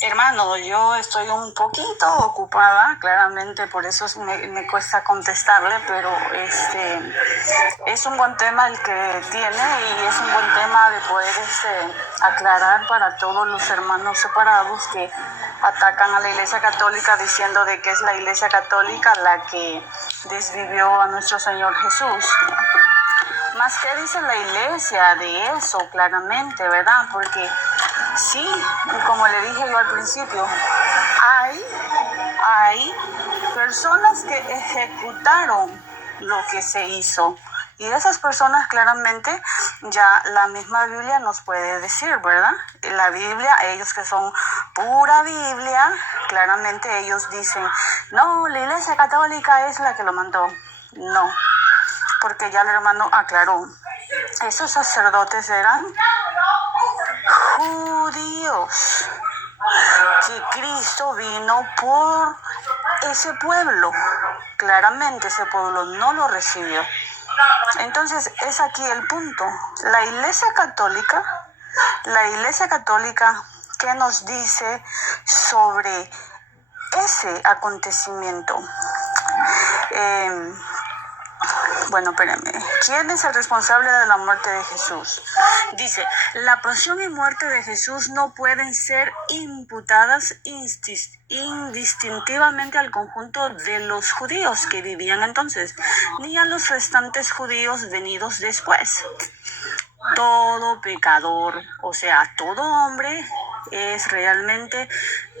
Hermano, yo estoy un poquito ocupada, claramente, por eso me cuesta contestarle, pero es un buen tema el que tiene y es un buen tema de poder aclarar para todos los hermanos separados que atacan a la Iglesia Católica diciendo de que es la Iglesia Católica la que desvivió a nuestro Señor Jesús. Más que dice la Iglesia de eso, claramente, ¿verdad? Porque sí, como le dije yo al principio, hay personas que ejecutaron lo que se hizo. Y esas personas claramente ya la misma Biblia nos puede decir, ¿verdad? La Biblia, ellos que son pura Biblia, claramente ellos dicen, no, la Iglesia Católica es la que lo mandó. No, porque ya el hermano aclaró, esos sacerdotes eran judíos, que Cristo vino por ese pueblo. Claramente ese pueblo no lo recibió. Entonces es aquí el punto. La Iglesia Católica, ¿qué nos dice sobre ese acontecimiento? Bueno, espérame. ¿Quién es el responsable de la muerte de Jesús? Dice, la pasión y muerte de Jesús no pueden ser imputadas indistintivamente al conjunto de los judíos que vivían entonces, ni a los restantes judíos venidos después. Todo pecador, o sea, todo hombre es realmente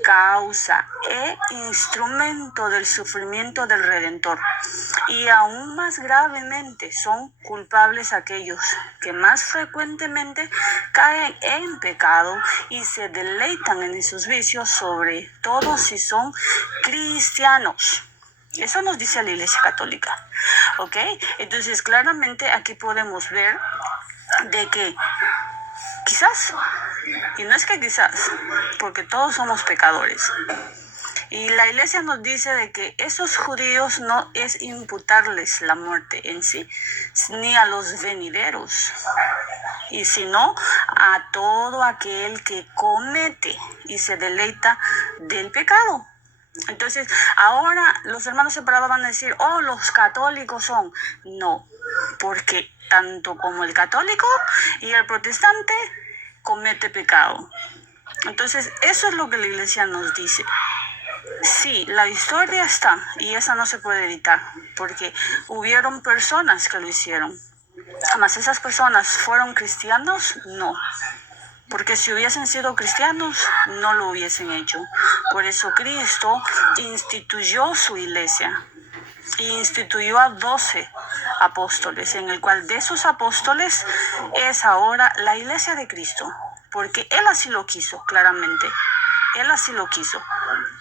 causa e instrumento del sufrimiento del Redentor. Y aún más gravemente son culpables aquellos que más frecuentemente caen en pecado y se deleitan en sus vicios, sobre todo si son cristianos. Eso nos dice la Iglesia Católica, ¿ok? Entonces claramente aquí podemos ver de que quizás, y no es que quizás, porque todos somos pecadores, y la Iglesia nos dice de que esos judíos no es imputarles la muerte en sí, ni a los venideros, y sino a todo aquel que comete y se deleita del pecado. Entonces, ahora los hermanos separados van a decir, oh, los católicos son. No, porque tanto como el católico y el protestante comete pecado. Entonces, eso es lo que la Iglesia nos dice. Sí, la historia está y esa no se puede evitar, porque hubieron personas que lo hicieron. Además, ¿esas personas fueron cristianos? No. Porque si hubiesen sido cristianos, no lo hubiesen hecho. Por eso Cristo instituyó su iglesia. Y instituyó a 12 apóstoles, en el cual de esos apóstoles es ahora la iglesia de Cristo. Porque Él así lo quiso, claramente. Él así lo quiso.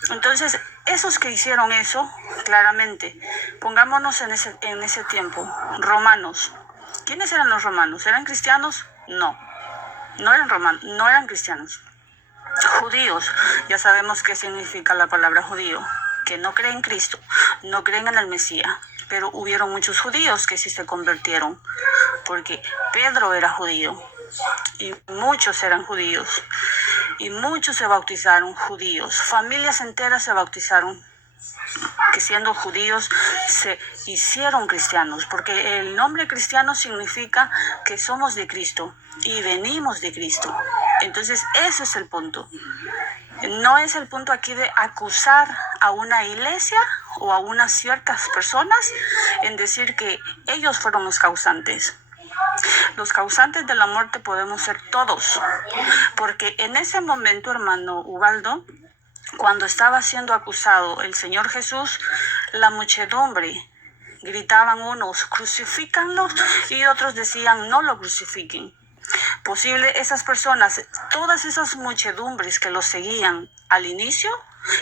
Entonces, esos que hicieron eso, claramente, pongámonos en ese tiempo. Romanos. ¿Quiénes eran los romanos? ¿Eran cristianos? No. No eran romanos, no eran cristianos. Judíos, ya sabemos qué significa la palabra judío, que no creen en Cristo, no creen en el Mesías, pero hubieron muchos judíos que sí se convirtieron, porque Pedro era judío, y muchos eran judíos, y muchos se bautizaron judíos, familias enteras se bautizaron, que siendo judíos se hicieron cristianos, porque el nombre cristiano significa que somos de Cristo y venimos de Cristo. Entonces ese es el punto. No es el punto aquí de acusar a una iglesia o a unas ciertas personas en decir que ellos fueron los causantes. Los causantes de la muerte podemos ser todos, porque en ese momento, hermano Ubaldo, cuando estaba siendo acusado el Señor Jesús, la muchedumbre gritaban unos, crucifícanlo, y otros decían, no lo crucifiquen. Posible esas personas, todas esas muchedumbres que los seguían al inicio,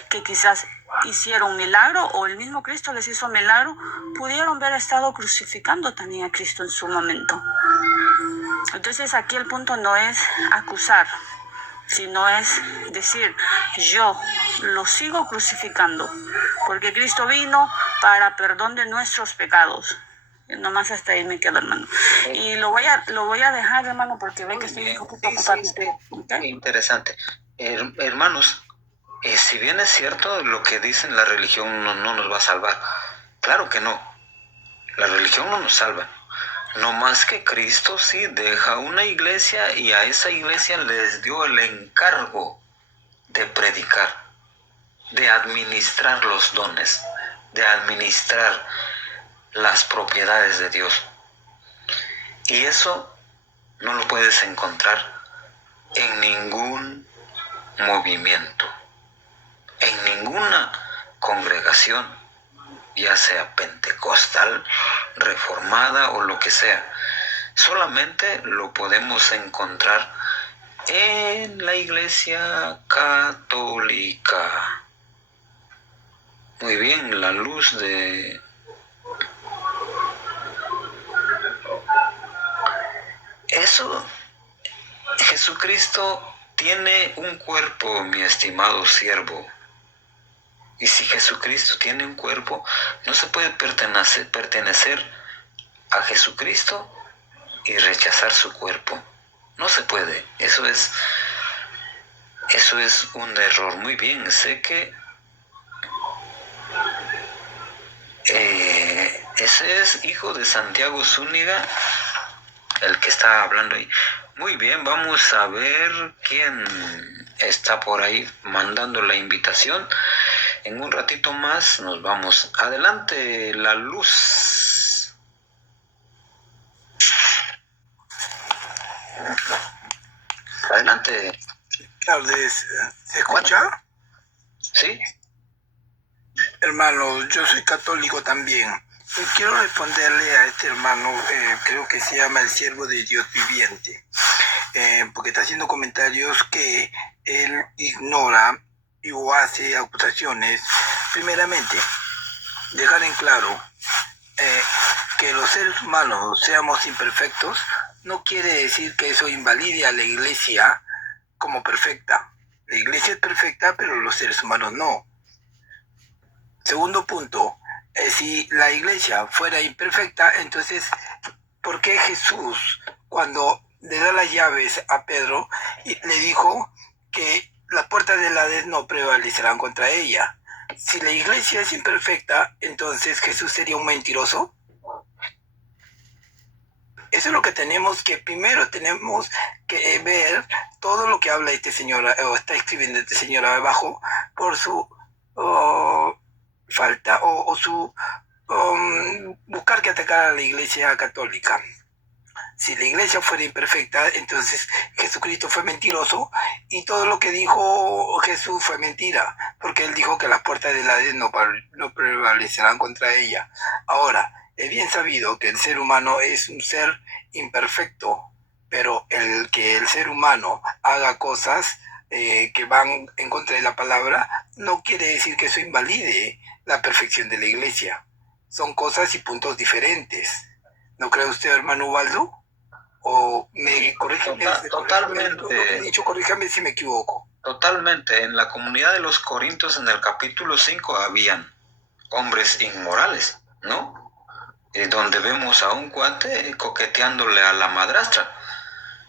que quizás hicieron milagro o el mismo Cristo les hizo milagro, pudieron haber estado crucificando también a Cristo en su momento. Entonces aquí el punto no es acusar, sino es decir, yo lo sigo crucificando, porque Cristo vino para perdón de nuestros pecados. Nomás hasta ahí me quedo, hermano. Y lo voy a dejar, hermano, porque ve que estoy un poquito ocupada. ¿Okay? Interesante. Hermanos, si bien es cierto lo que dicen, la religión no nos va a salvar. Claro que no. La religión no nos salva. No más que Cristo sí deja una iglesia y a esa iglesia les dio el encargo de predicar, de administrar los dones, de administrar las propiedades de Dios. Y eso no lo puedes encontrar en ningún movimiento, en ninguna congregación, ya sea pentecostal, reformada o lo que sea. Solamente lo podemos encontrar en la Iglesia Católica. Muy bien, la luz de... Eso, Jesucristo tiene un cuerpo, mi estimado siervo. Y si Jesucristo tiene un cuerpo, no se puede pertenecer a Jesucristo y rechazar su cuerpo. No se puede. Eso es un error. Muy bien, sé que ese es hijo de Santiago Zúñiga, el que está hablando ahí. Muy bien, vamos a ver quién está por ahí mandando la invitación. En un ratito más nos vamos. Adelante, la luz. Adelante. Tardes, ¿se escucha? Sí. Hermano, yo soy católico también. Y quiero responderle a este hermano, creo que se llama el siervo de Dios viviente, porque está haciendo comentarios que él ignora y o hace acusaciones. Primeramente, dejar en claro que los seres humanos seamos imperfectos no quiere decir que eso invalide a la iglesia como perfecta. La iglesia es perfecta, pero los seres humanos no. Segundo punto, si la iglesia fuera imperfecta, entonces, ¿por qué Jesús, cuando le da las llaves a Pedro, le dijo que las puertas del Hades no prevalecerán contra ella? Si la iglesia es imperfecta, entonces Jesús sería un mentiroso. Eso es lo que primero tenemos que ver todo lo que habla este señor, o está escribiendo este señor abajo, por su falta o su buscar que atacar a la iglesia católica. Si la iglesia fuera imperfecta, entonces Jesucristo fue mentiroso y todo lo que dijo Jesús fue mentira, porque él dijo que las puertas del Hades no prevalecerán contra ella. Ahora, es bien sabido que el ser humano es un ser imperfecto, pero el que el ser humano haga cosas que van en contra de la palabra no quiere decir que eso invalide la perfección de la iglesia. Son cosas y puntos diferentes. ¿No cree usted, hermano Ubaldo? O me corrígeme, Totalmente. Lo que he dicho, corríjame si me equivoco. Totalmente. En la comunidad de los Corintios, en el capítulo 5, habían hombres inmorales, ¿no? Donde vemos a un cuate coqueteándole a la madrastra.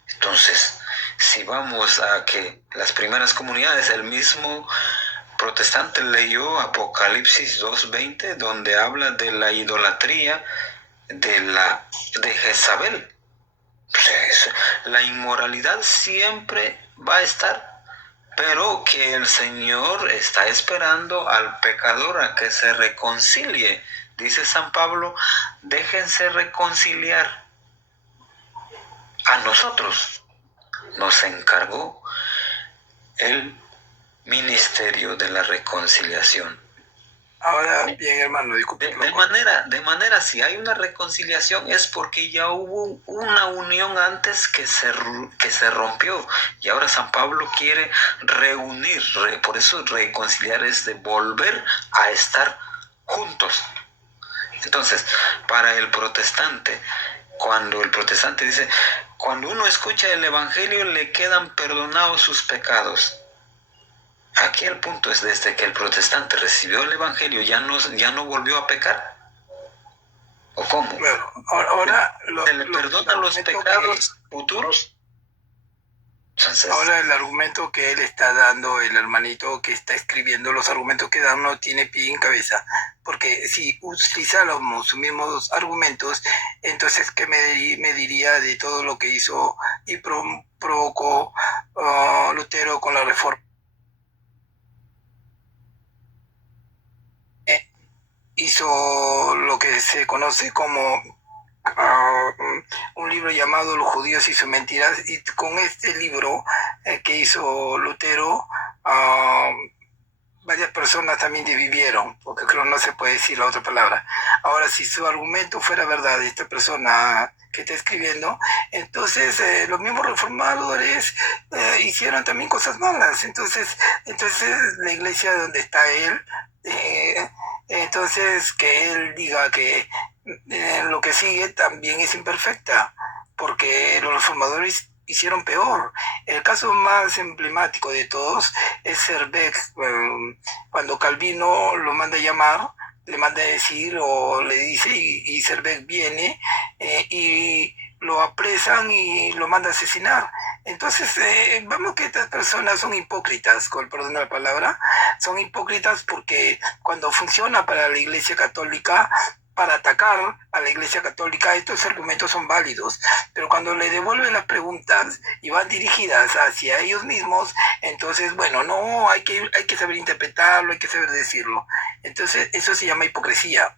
Entonces, si vamos a que las primeras comunidades, el mismo protestante leyó Apocalipsis 2:20, donde habla de la idolatría de Jezabel. Pues, la inmoralidad siempre va a estar, pero que el Señor está esperando al pecador a que se reconcilie. Dice San Pablo, déjense reconciliar. A nosotros nos encargó el ministerio de la reconciliación. Ahora bien, hermano, disculpe. De manera, si hay una reconciliación es porque ya hubo una unión antes que se rompió. Y ahora San Pablo quiere reunir, por eso reconciliar es de volver a estar juntos. Entonces, para el protestante, cuando el protestante dice, cuando uno escucha el evangelio le quedan perdonados sus pecados. Aquí el punto es, desde que el protestante recibió el evangelio, ya no volvió a pecar. ¿O cómo? Bueno, ahora ¿Se le perdonan los pecados futuros? Entonces, Ahora el argumento que él está dando, el hermanito que está escribiendo, los argumentos que dan no tiene pie en cabeza, porque si utilizáramos sus mismos argumentos, entonces ¿qué me diría de todo lo que hizo y provocó Lutero con la reforma? Hizo lo que se conoce como un libro llamado Los judíos y sus mentiras, y con este libro que hizo Lutero, varias personas también dividieron, porque creo no se puede decir la otra palabra. Ahora, si su argumento fuera verdad, esta persona que está escribiendo, entonces los mismos reformadores hicieron también cosas malas. Entonces la iglesia donde está él, entonces que él diga que lo que sigue también es imperfecta, porque los reformadores hicieron peor. El caso más emblemático de todos es Serbeck, cuando Calvino lo manda a llamar, le manda a decir o le dice, y Serbeck viene y lo apresan y lo manda a asesinar. Entonces, vemos que estas personas son hipócritas, con el perdón de la palabra, son hipócritas porque cuando funciona para la Iglesia Católica, para atacar a la Iglesia Católica, estos argumentos son válidos, pero cuando le devuelven las preguntas y van dirigidas hacia ellos mismos, entonces, bueno, no, hay que saber interpretarlo, hay que saber decirlo. Entonces, eso se llama hipocresía.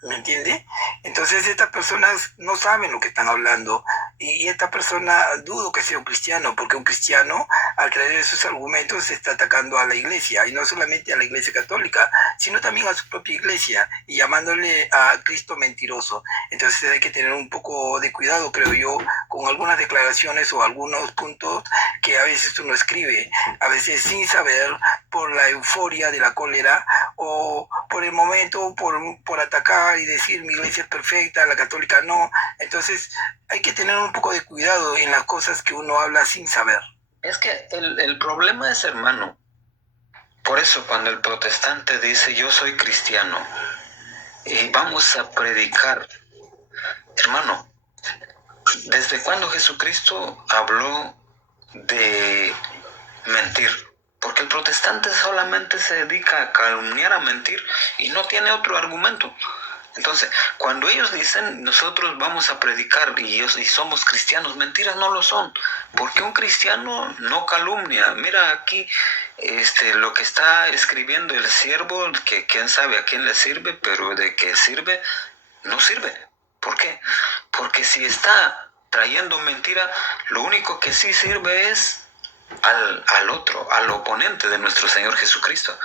¿Me entiende? Entonces estas personas no saben lo que están hablando, y esta persona dudo que sea un cristiano, porque un cristiano al traer esos argumentos está atacando a la iglesia, y no solamente a la iglesia católica, sino también a su propia iglesia, y llamándole a Cristo mentiroso. Entonces hay que tener un poco de cuidado, creo yo, con algunas declaraciones o algunos puntos que a veces uno escribe, a veces sin saber, por la euforia de la cólera o por el momento, por atacar y decir mi iglesia es perfecta, la católica no. Entonces hay que tener un poco de cuidado en las cosas que uno habla sin saber. es que el problema es, hermano, por eso cuando el protestante dice yo soy cristiano y vamos a predicar, hermano, ¿desde cuándo Jesucristo habló de mentir? Porque el protestante solamente se dedica a calumniar, a mentir, y no tiene otro argumento. Entonces, cuando ellos dicen nosotros vamos a predicar y somos cristianos, mentiras no lo son, porque un cristiano no calumnia. Mira aquí lo que está escribiendo el siervo, que quién sabe a quién le sirve, pero de que sirve, no sirve. ¿Por qué? Porque si está trayendo mentira, lo único que sí sirve es al otro, al oponente de nuestro Señor Jesucristo.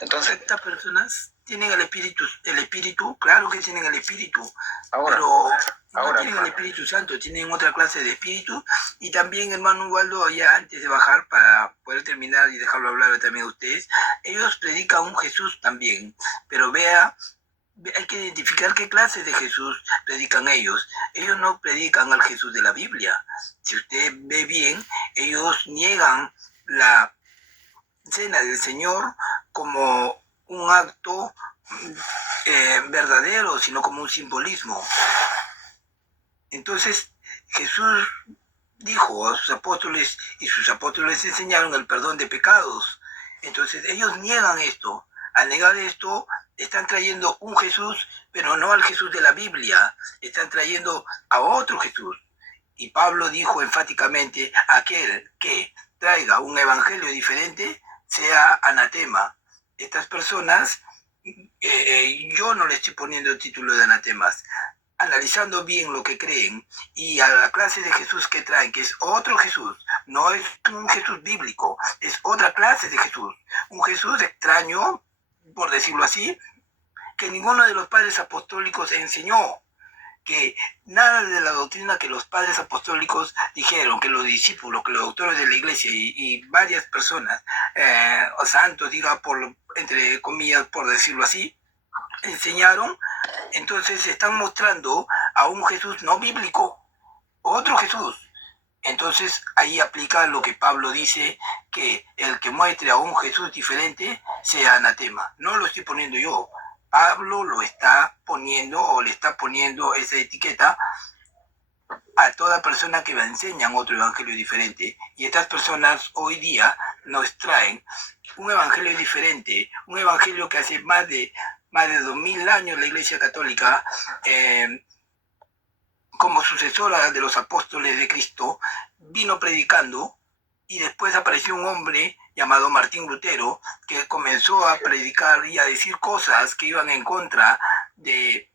Entonces, estas personas tienen el espíritu, claro que tienen el espíritu, ahora, pero no tienen el Espíritu Santo, tienen otra clase de espíritu. Y también, hermano Ubaldo, ya antes de bajar, para poder terminar y dejarlo hablar también a ustedes, ellos predican un Jesús también, pero hay que identificar qué clase de Jesús predican ellos. Ellos no predican al Jesús de la Biblia. Si usted ve bien, ellos niegan la cena del Señor como un acto verdadero, sino como un simbolismo. Entonces Jesús dijo a sus apóstoles, y sus apóstoles enseñaron el perdón de pecados. Entonces ellos niegan esto. Al negar esto, están trayendo un Jesús, pero no al Jesús de la Biblia. Están trayendo a otro Jesús. Y Pablo dijo enfáticamente, aquel que traiga un evangelio diferente sea anatema. Estas personas, yo no le estoy poniendo el título de anatemas. Analizando bien lo que creen y a la clase de Jesús que traen, que es otro Jesús, no es un Jesús bíblico, es otra clase de Jesús, un Jesús extraño, por decirlo así, que ninguno de los padres apostólicos enseñó, que nada de la doctrina que los padres apostólicos dijeron, que los discípulos, que los doctores de la iglesia y varias personas, o santos, diga, entre comillas, por decirlo así, enseñaron. Entonces están mostrando a un Jesús no bíblico, otro Jesús. Entonces ahí aplica lo que Pablo dice, que el que muestre a un Jesús diferente sea anatema. No lo estoy poniendo yo, Pablo lo está poniendo, o le está poniendo esa etiqueta a toda persona que enseñan otro evangelio diferente. Y estas personas hoy día nos traen un evangelio diferente, un evangelio que hace más de 2000 años la Iglesia Católica, como sucesora de los apóstoles de Cristo, vino predicando, y después apareció un hombre llamado Martín Lutero, que comenzó a predicar y a decir cosas que iban en contra de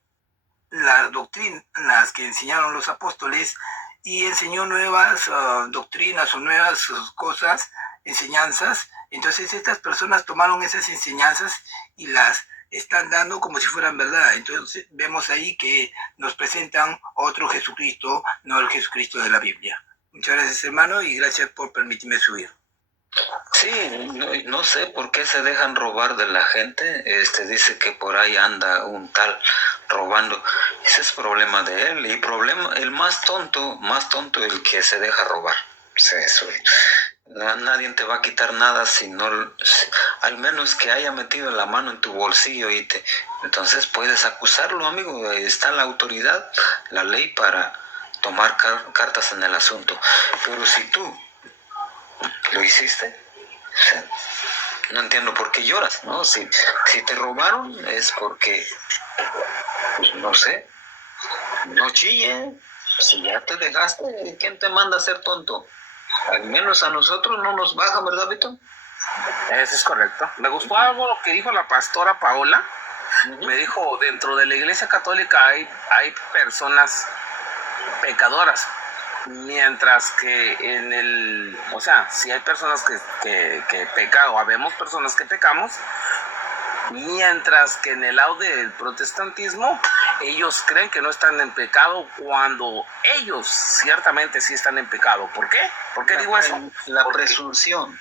las doctrinas que enseñaron los apóstoles, y enseñó nuevas doctrinas o nuevas cosas, enseñanzas. Entonces estas personas tomaron esas enseñanzas y las están dando como si fueran verdad. Entonces vemos ahí que nos presentan otro Jesucristo, no el Jesucristo de la Biblia. Muchas gracias, hermano, y gracias por permitirme subir. Sí, no sé por qué se dejan robar de la gente. Dice que por ahí anda un tal robando. Ese es problema de él. Y el más tonto el que se deja robar. O sea, eso, nadie te va a quitar nada al menos que haya metido la mano en tu bolsillo entonces puedes acusarlo, amigo. Está la autoridad, la ley para tomar cartas en el asunto. Pero si tú lo hiciste, o sea, no entiendo por qué lloras, ¿no? Si te robaron es porque, pues, no sé, no chille. Si ya te dejaste, ¿quién te manda a ser tonto? Al menos a nosotros no nos baja, ¿verdad, Vito? Eso es correcto. Me gustó algo lo que dijo la pastora Paola. Me dijo, dentro de la Iglesia Católica hay personas pecadoras, mientras que si hay personas que pecan, o habemos personas que pecamos, mientras que en el lado del protestantismo ellos creen que no están en pecado cuando ellos ciertamente sí están en pecado. ¿Por qué? ¿Por qué digo eso? La presunción.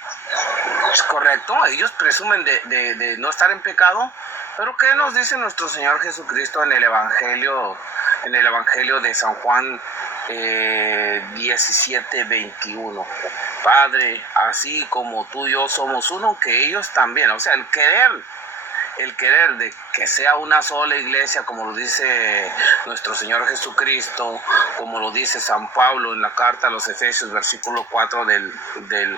Es correcto, ellos presumen de no estar en pecado, pero ¿qué nos dice nuestro Señor Jesucristo en el Evangelio de San Juan 17:21? Padre, así como tú y yo somos uno, que ellos también. O sea, el querer de que sea una sola iglesia, como lo dice nuestro Señor Jesucristo, como lo dice San Pablo en la carta a los Efesios, versículo 4 del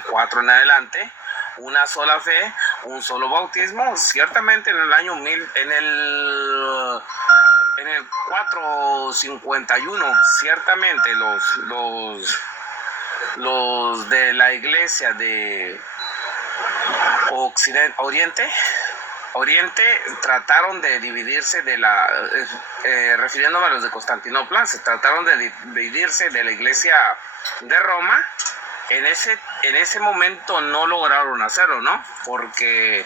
4 en adelante, una sola fe, un solo bautismo. Ciertamente en el año 1000, en el 451, ciertamente los de la iglesia de Oriente trataron de dividirse refiriéndome a los de Constantinopla, se trataron de dividirse de la iglesia de Roma. En ese momento no lograron hacerlo, ¿no? Porque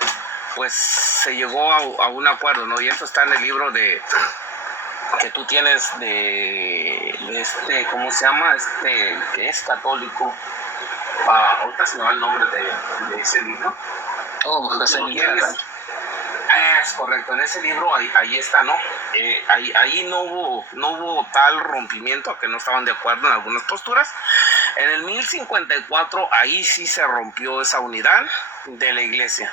pues se llegó a un acuerdo, ¿no? Y esto está en el libro que tú tienes ¿cómo se llama? Que es católico. Ahorita se me va el nombre de ese libro. Oh, José Miguel. Es correcto, en ese libro ahí está, ¿no? Ahí no hubo tal rompimiento, a que no estaban de acuerdo en algunas posturas. En el 1054 ahí sí se rompió esa unidad de la iglesia.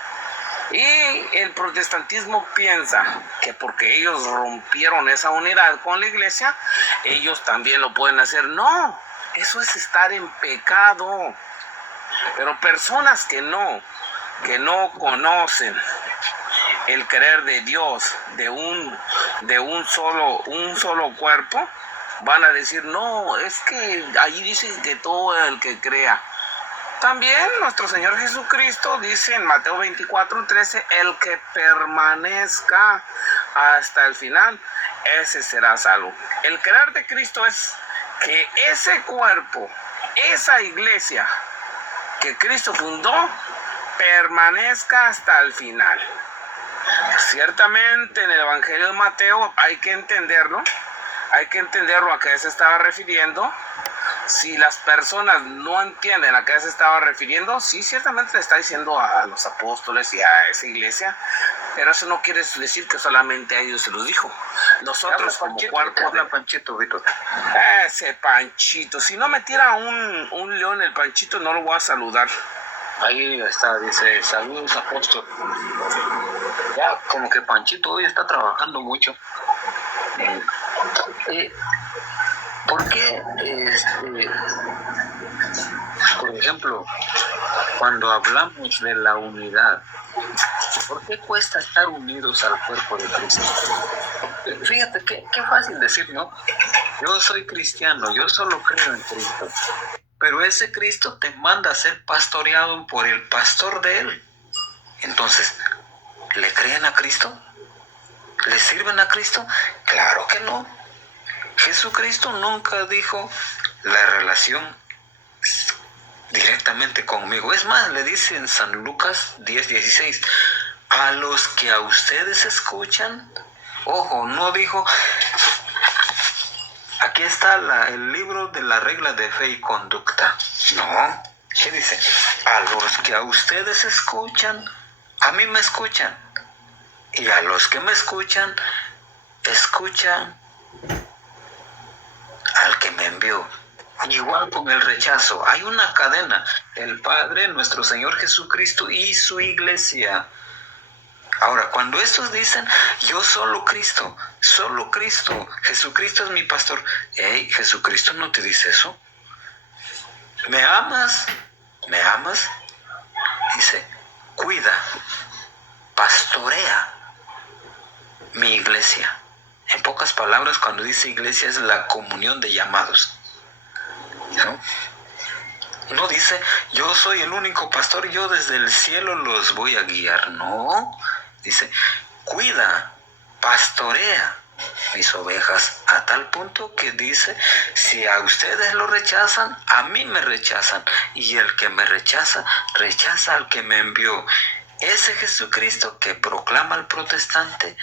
Y el protestantismo piensa que porque ellos rompieron esa unidad con la iglesia, ellos también lo pueden hacer. No, eso es estar en pecado. Pero personas que no conocen el querer de Dios, de un solo cuerpo, van a decir, no, es que allí dice que todo el que crea. También nuestro Señor Jesucristo dice en Mateo 24:13, el que permanezca hasta el final, ese será salvo. El querer de Cristo es que ese cuerpo, esa iglesia que Cristo fundó, permanezca hasta el final. Ciertamente en el Evangelio de Mateo hay que entenderlo a qué se estaba refiriendo. Si las personas no entienden a qué se estaba refiriendo, sí, ciertamente le está diciendo a los apóstoles y a esa iglesia, pero eso no quiere decir que solamente a ellos se los dijo. Nosotros como cuerpo... Habla Panchito, Víctor. Ese Panchito, si no me tira un león el Panchito, no lo voy a saludar. Ahí está, dice, saludos apóstol. Ya, como que Panchito hoy está trabajando mucho. ¿Por qué, por ejemplo, cuando hablamos de la unidad, por qué cuesta estar unidos al cuerpo de Cristo? Fíjate qué fácil decir, ¿no? Yo soy cristiano, yo solo creo en Cristo. Pero ese Cristo te manda a ser pastoreado por el pastor de él. Entonces, ¿le creen a Cristo? ¿Le sirven a Cristo? Claro que no. Jesucristo nunca dijo la relación directamente conmigo. Es más, le dice en San Lucas 10:16, a los que a ustedes escuchan, ojo, no dijo, aquí está el libro de la regla de fe y conducta. No, ¿qué dice? A los que a ustedes escuchan, a mí me escuchan. Y a los que me escuchan, escuchan al que me envió. Igual con el rechazo, hay una cadena, el Padre, nuestro Señor Jesucristo y su iglesia. Ahora, cuando estos dicen, yo solo Cristo, Jesucristo es mi pastor. Hey, Jesucristo no te dice eso. ¿Me amas? ¿Me amas? Dice, cuida, pastorea mi iglesia. En pocas palabras, cuando dice iglesia es la comunión de llamados. No dice, yo soy el único pastor, yo desde el cielo los voy a guiar. No, dice, cuida, pastorea mis ovejas, a tal punto que dice, si a ustedes lo rechazan, a mí me rechazan, y el que me rechaza, rechaza al que me envió. Ese Jesucristo que proclama el protestante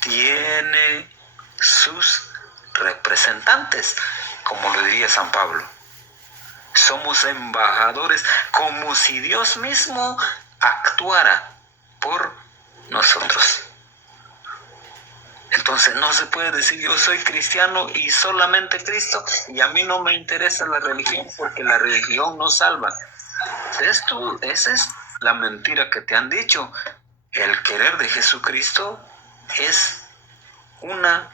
tiene sus representantes, como lo diría San Pablo. Somos embajadores, como si Dios mismo actuara por nosotros. Entonces no se puede decir yo soy cristiano y solamente Cristo y a mí no me interesa la religión porque la religión no salva. Esa es la mentira que te han dicho. El querer de Jesucristo es una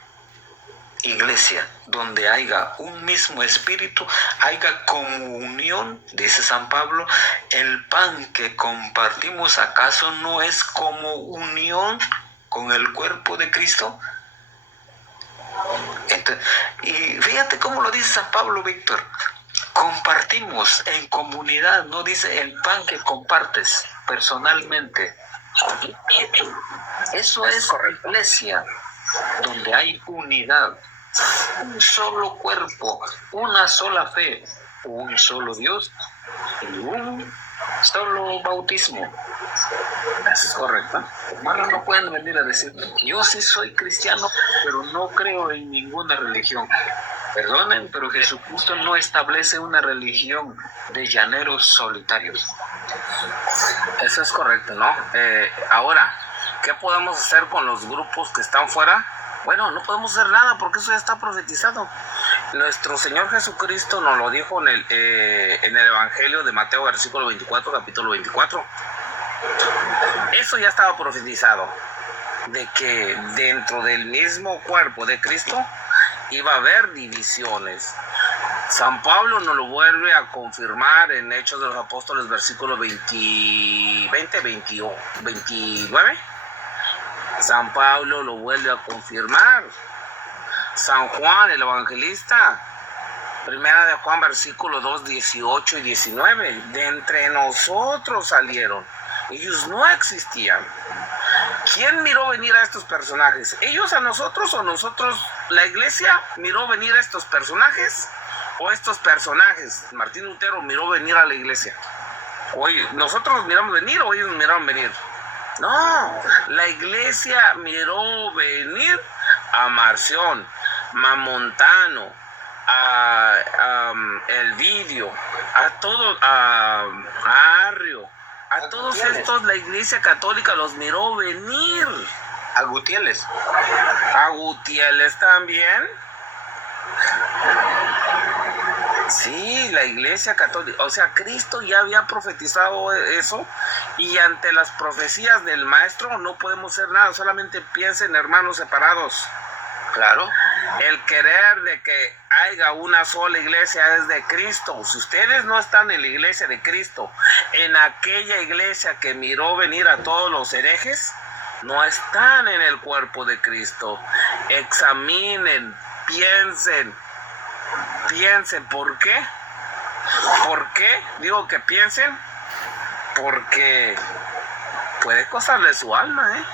iglesia donde haya un mismo espíritu, haya comunión, dice San Pablo. El pan que compartimos, ¿acaso no es como unión con el cuerpo de Cristo? Entonces, y fíjate cómo lo dice San Pablo, Víctor, compartimos en comunidad, no dice el pan que compartes personalmente. Eso es iglesia, donde hay unidad, un solo cuerpo, una sola fe, un solo Dios y un solo bautismo. Eso es correcto. Hermanos, no pueden venir a decir, yo sí soy cristiano, pero no creo en ninguna religión. Perdonen, pero Jesucristo no establece una religión de llaneros solitarios. Eso es correcto, ¿no? Ahora, ¿qué podemos hacer con los grupos que están fuera? Bueno, no podemos hacer nada porque eso ya está profetizado. Nuestro Señor Jesucristo nos lo dijo en el Evangelio de Mateo, versículo 24, capítulo 24. Eso ya estaba profetizado, de que dentro del mismo cuerpo de Cristo iba a haber divisiones. San Pablo nos lo vuelve a confirmar en Hechos de los Apóstoles, versículo 29. San Pablo lo vuelve a confirmar. San Juan, el evangelista, primera de Juan, versículo 2, 18 y 19. De entre nosotros salieron. Ellos no existían. ¿Quién miró venir a estos personajes? ¿Ellos a nosotros o nosotros, la iglesia, miró venir a estos personajes? ¿O estos personajes, Martín Lutero, miró venir a la iglesia? Oye, ¿nosotros miramos venir o ellos miraron venir? No, la iglesia miró venir a Marción, Mamontano, a Elvidio, a todo, a Arrio, a todos estos la iglesia católica los miró venir. A Gutiérrez. A Gutiérrez también. Sí, la iglesia católica, o sea, Cristo ya había profetizado eso y ante las profecías del maestro no podemos hacer nada, solamente piensen hermanos separados. Claro. El querer de que haya una sola iglesia es de Cristo. Si ustedes no están en la iglesia de Cristo, en aquella iglesia que miró venir a todos los herejes, no están en el cuerpo de Cristo. Examinen, piensen. ¿Por qué? ¿Por qué digo que piensen? Porque puede costarle su alma, ¿eh?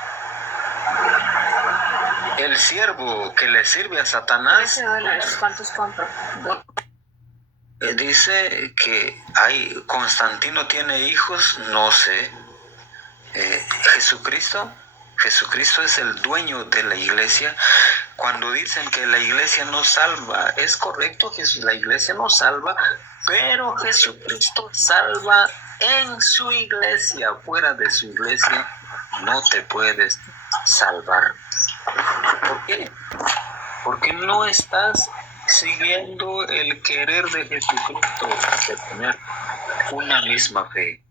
El siervo que le sirve a Satanás $13, ¿cuántos compro? dice que Constantino tiene hijos, no sé. Jesucristo es el dueño de la iglesia. Cuando dicen que la iglesia no salva, es correcto, la iglesia no salva, pero Jesucristo salva en su iglesia. Fuera de su iglesia no te puedes salvar. ¿Por qué? Porque no estás siguiendo el querer de Jesucristo de tener una misma fe.